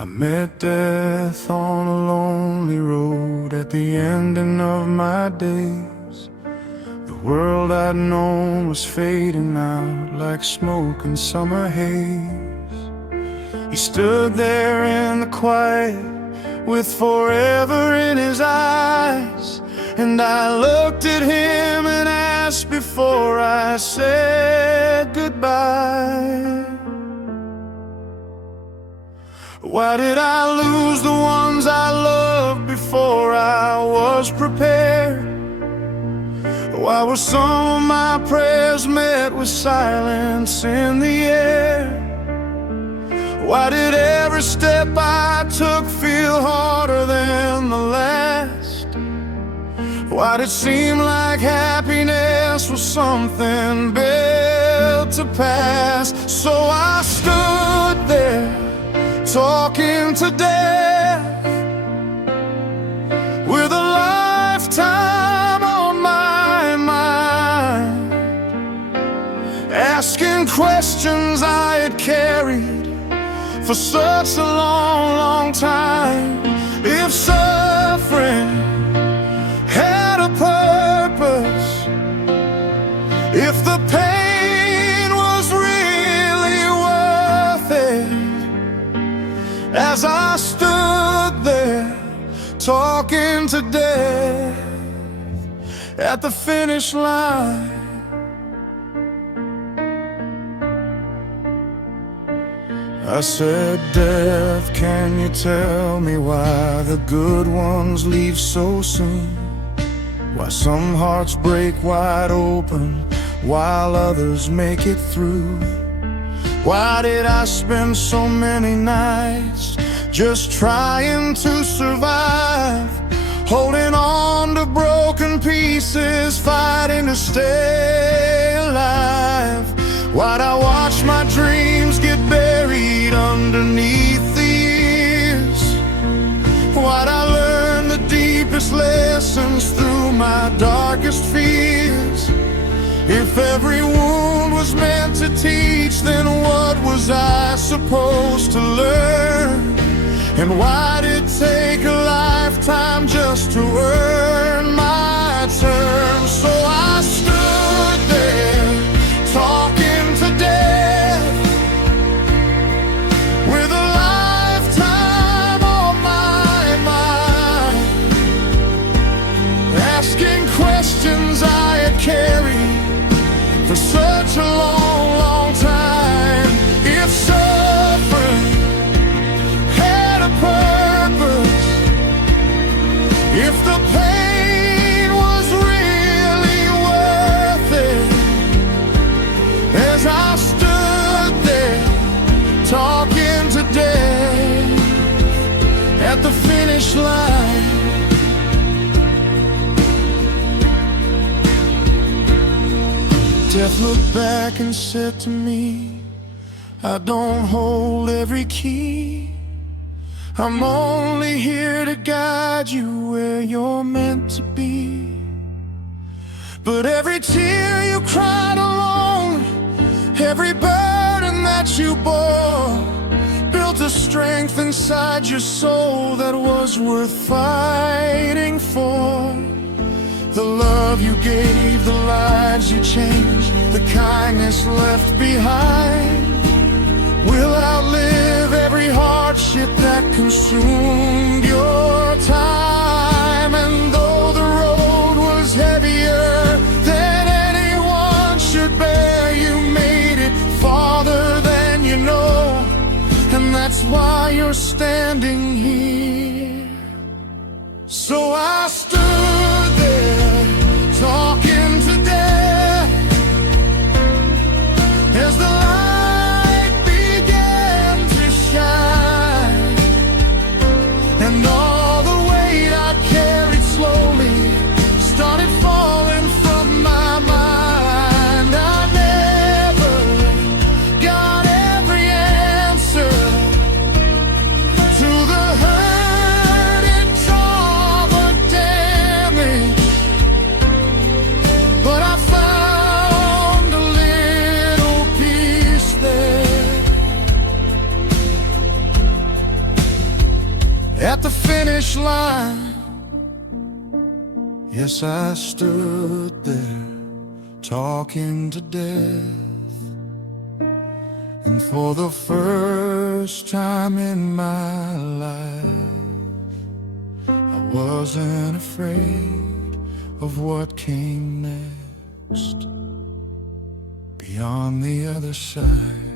I met death on a lonely road at the ending of my days. The world I'd known was fading out like smoke in summer haze. He stood there in the quiet with forever in his eyes, and I looked at him and asked before I said goodbye, why did I lose the ones I loved before I was prepared? Why were some of my prayers met with silence in the air? Why did every step I took feel harder than the last? Why did it seem like happiness was something built to pass? So I stood there talking to death with a lifetime on my mind, asking questions I had carried for such a long, long time. If suffering had a purpose, if the pain was really worth it, as I stood there talking to death at the finish line, I said, death, can you tell me why the good ones leave so soon? Why some hearts break wide open while others make it through? Why did I spend so many nights just trying to survive, holding on to broken pieces, fighting to stay alive? Why'd I watch my dreams get buried underneath the years? Why'd I learn the deepest lessons through my darkest fears? If every wound was meant to teach, then what was I supposed to learn? And why did it take a lifetime just to earn my turn? So I stood there talking to death with a lifetime on my mind, asking questions I had carried for such a long, long time. If suffering had a purpose, if the pain was really worth it, as I stood there talking to death at the finish line, death looked back and said to me, I don't hold every key. I'm only here to guide you where you're meant to be. But every tear you cried alone, every burden that you bore, built a strength inside your soul that was worth fighting for. The love you gave, the lives you changed, the kindness left behind will outlive every hardship that consumed your time. And though the road was heavier than anyone should bear, you made it farther than you know, and that's why you're standing here. So I stood there talking to death as the light began to shine, and all the weight I carried slowly started falling from my mind. I never got every answer to the hurt and trauma damage, at the finish line. Yes, I stood there talking to death, and for the first time in my life, I wasn't afraid of what came next, beyond the other side.